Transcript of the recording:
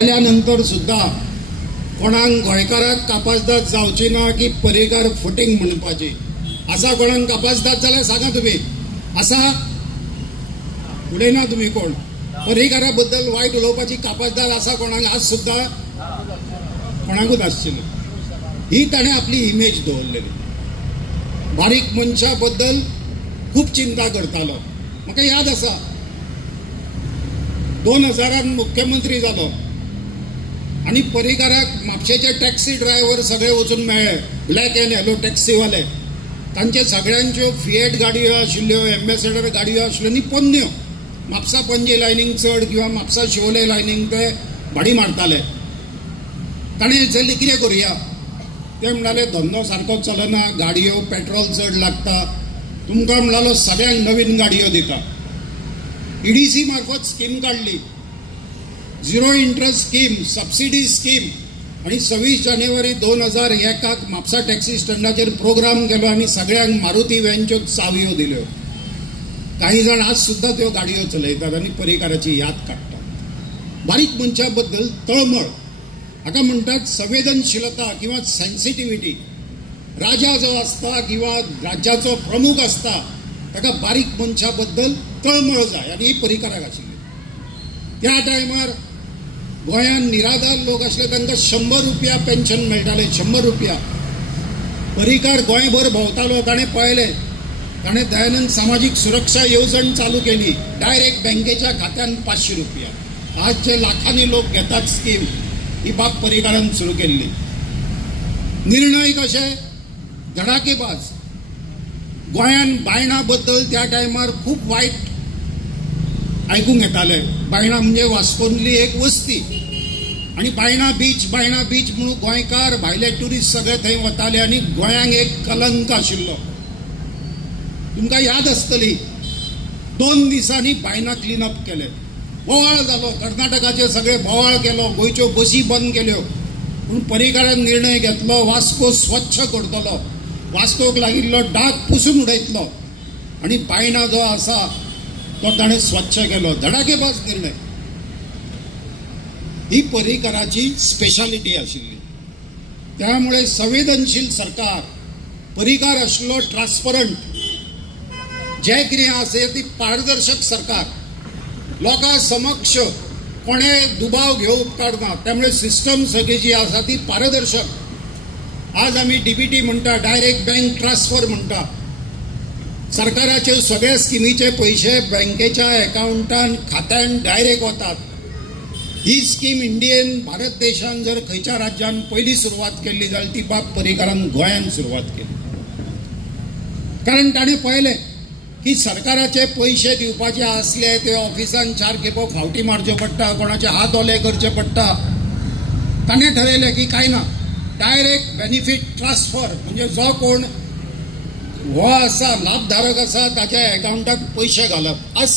त्यानंतर सुद्धा कोणाक गोंयकाराक कापासदार जावची ना की पर्रीकार फुटींग म्हणपाची असा कोणाक कापासदार जाल्यार सांगा तुम्ही असा उडयना तुम्ही कोण पर्रीकारा बद्दल वायट उलोवपाची कापासदार असा कोणाक आज सुद्धा कोणाकूच आसचिना ही ताणें आपली इमेज दवरलेली बारीक मनशा बद्दल खूप चिंता करतालो म्हाका याद आसा 2000 मुख्यमंत्री जालो आणि पर्रीकाराक म्हापशेचे टॅक्सी ड्रायव्हर सगळे वचून मेळ्ळे ब्लॅक एंड येलो टॅक्सीवाले तांचे सगळ्यांच्यो फिएट गाडयो आशिल्ल्यो एम्बेसेडर गाडयो आशिल्ल्यो आनी पोन्न्यो म्हापसा पणजे लायनींग चड किंवा म्हापसा शिवोले लायनींग ते भाडी मारताले ताणें विचारलें कितें करुया ते म्हणटाले धंदो सारको चलना गाडयो पेट्रोल चड लागता तुमकां म्हणलो सगळ्यांक नवीन गाडयो दिता ईडीसी मार्फत स्कीम काढली zero interest scheme subsidy scheme आणि 26 जानेवारी 2001 म्हापसा टॅक्सी स्टँडाचेर प्रोग्राम केलो आणि सगळ्यांक मारुती व्हॅनच्यो चावयो दिल्यो काही जण आज सुद्धा त्यो गाडयो चलयतात आणि पर्रीकाराची याद काडटात बारीक मनशा बद्दल तळमळ हाका म्हणटात संवेदनशीलता किंवा सेन्सिटिव्हिटी राजा जो असता किंवा राज्याचो प्रमुख असता ताका बारीक मनशा बद्दल तळमळ जाय आणि ही पर्रीकाराक आशिल्ली त्या टायमार गोंयांत निराधार लोक आसले तांकां 100 रुपया पेन्शन मेळटाले 100 रुपया पर्रीकार गोंयभर भोंवतालो ताणें पळयलें ताणें दयानंद सामाजीक सुरक्षा येवजण चालू केली डायरेक्ट बँकेच्या खात्यान 500 रुपया आज जे लाखांनी लोक घेतात स्कीम ही बाब पर्रीकारान सुरू केल्ली निर्णय कशे धडाकेबाज गोंयांत बायणां बद्दल त्या टायमार खूप वायट आयकूंक येताले बायणां म्हणजे वास्कोंतली एक वस्ती आणि बायणा बीच म्हणून गोंयकार भायले ट्युरिस्ट सगळे थंय वताले आणि गोंयांक एक कलंक आशिल्लो तुमकां याद आसतली 2 दिसांनी बायणा क्लीन अप केले बोवाळ जालो कर्नाटकाचे सगळे बोवाळ केलो गोंयच्यो बसी बंद केल्यो पूण पर्रीकारान निर्णय घेतलो वास्को स्वच्छ करतलो वास्कोक लागिल्लो डाग पुसून उडयतलो आणि बायणा जो आसा तो ताणें स्वच्छ केलो धडाकेबाज निर्णय ही पर्रीकाराची स्पेशालिटी आशिल्ली त्यामुळे संवेदनशील सरकार पर्रीकार आशिल्लो ट्रान्सपरंट जे कितें आसा ती पारदर्शक सरकार लोकां समक्ष कोणें दुबाव घेवं उपकारना त्यामुळे सिस्टम सगळी जी आसा ती पारदर्शक आज आमी डीबीटी म्हणटा डायरेक्ट बँक ट्रान्सफर म्हणटा सरकाराचे सगळे स्किमीचे पैसे बँकेच्या अकाउंटान खात्यान डायरेक्ट वतात ही स्कीम इंडियन भारत देशान जर खंयच्या राज्यान पहिली सुरवात केल्ली जाल्यार ती बाब पर्रीकारान गोंयांत सुरवात केली कारण ताणें पळयलें की सरकाराचे पैसे दिवपाचे आसले ते ऑफिसान 4 खेपो फावटी मारच्यो पडटा कोणाचे हात ओले करचे पडटा ताणें ठरयलें की कांय ना डायरेक्ट बेनिफीट ट्रान्सफर म्हणजे जो कोण हो आसा लाभधारक आसा ताच्या अकाउंटाक पैसे घालप आज